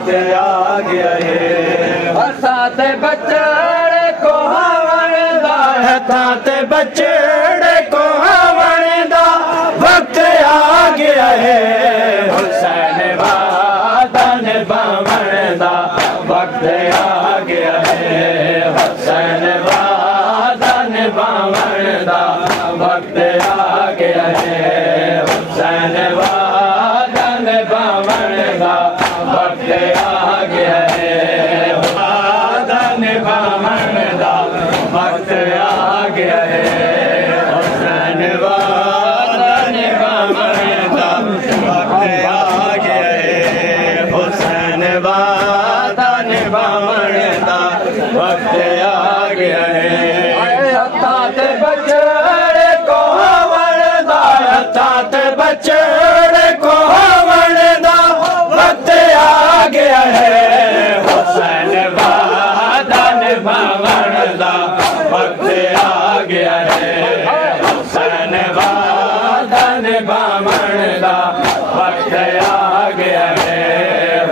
वक्त आ गया है। हसाते बचड़े को हवन दा, हसाते बचड़े को हवन दा वक्त आ गया है। हुसैन वादा निभावन दा वक्त आ गया है। हुसैन वादा निभावन दा वक्त आ गया है। हुसैन वादा निभावन दा वक्त आ गया है। वादा निभावन दा वक्त आ गया है। हुसैन वादा निभावन दा वक्त आ गया है। हुसैन वादा निभावन दा वक्त आ गया है। हसाते बचड़े को हवन दा, हसाते बचड़े को हवन दा वक्त आ गया है। हुसैन वादा निभावन दा वक्त आ गया है। हुसैन वादा निभावन दा वक्त आ गया है।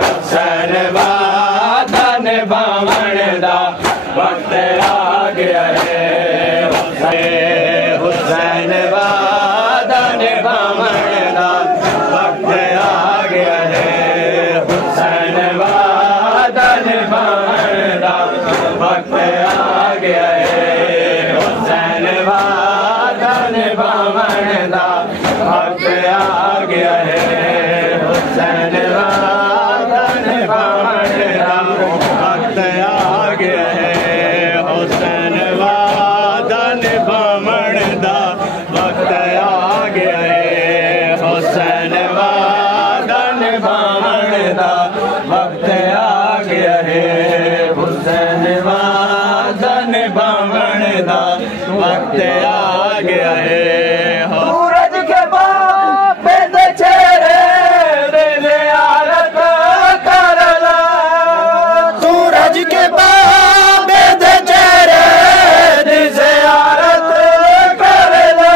हुसैन वादा निभावन दा वक्त आ गया है। हुसैन वादा निभावन दा वक्त आ गया है। हुसैन वादा निभावन दा वक्त आ गया है। हुसैन वादा निभावन दा वक्त आ गया है। हुसैन वादा निभावन दा वक्त आ गया है। हुसैन वादा निभावन दा वक्त आ गया है। हुसैन वादा निभावन दा वक्त आ गया है। हुसैन वादा निभावन दा वक्त आ गया है। सूरज के बाबे दे चेहरे दे ज़ियारत कर ला। सूरज के बाबे दे चेहरे दी ज़ियारत कर ले।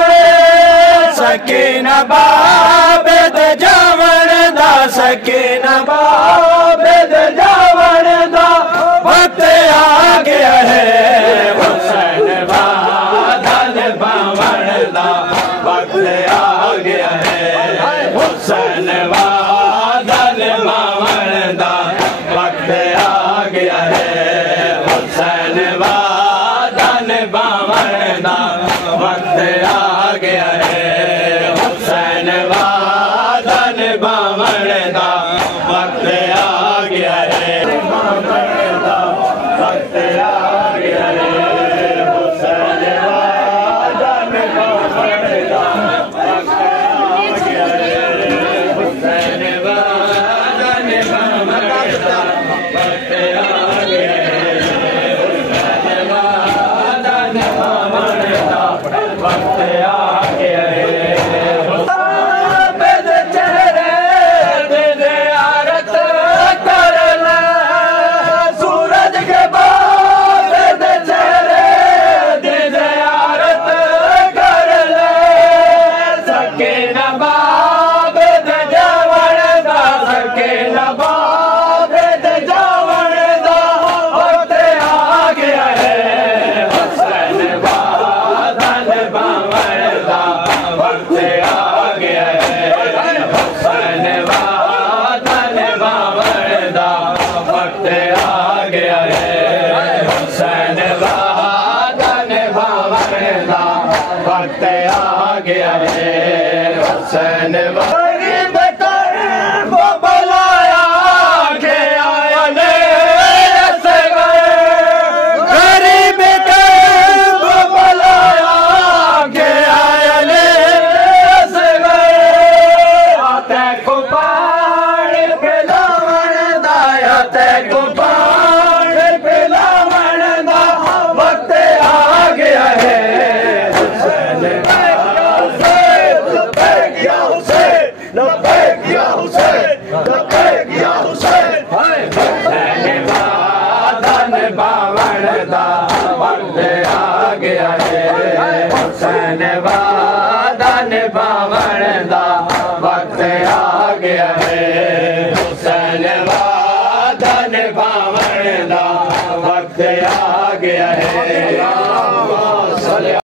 सकीना बाबे दे जावन दा, सकीना बाबे दे जावन दा वक्त आ गया है। हुसैन वादा निभावन दा वक्त आ गया है। हुसैन वादा निभावन दा वक्त आ गया है। हुसैन वादा निभावन दा वक्त आ गया है। हुसैन वादा निभावन दा वक्त आ गया है। निभावन दा वक्त आ गया है। हुसैन वादा निभावन दा वक्त आ गया है। हुसैन वादा निभावन दा वक्त आ गया है। हुसैन वादा निभावन दा वक्त आ गया है। बाबे दे चेहरे दे ज़ियारत कर ला। सूरज के बाबे दे चेहरे दे ज़ियारत कर ले। सकीना बाबे दे जावन दा, सकीना बाबे दे जावन दा वक्त आ गया है। हुसैन वादा निभावन दा वक्त आ गया है। हुसैन वादा निभावन दा वक्त आ गया है। हुसैन वादा निभावन दा वक्त आ गया है। हुसैन गरीब कर वो बुलाया के आया ले असगर। गरीब को बुलाया के आया ले असगर। आते को पानी पिलावन दा, आते को पानी पिलावन दा वक्त आ गया है। हुसैन हुसैन वादा निभावन दा वक्त आ गया है।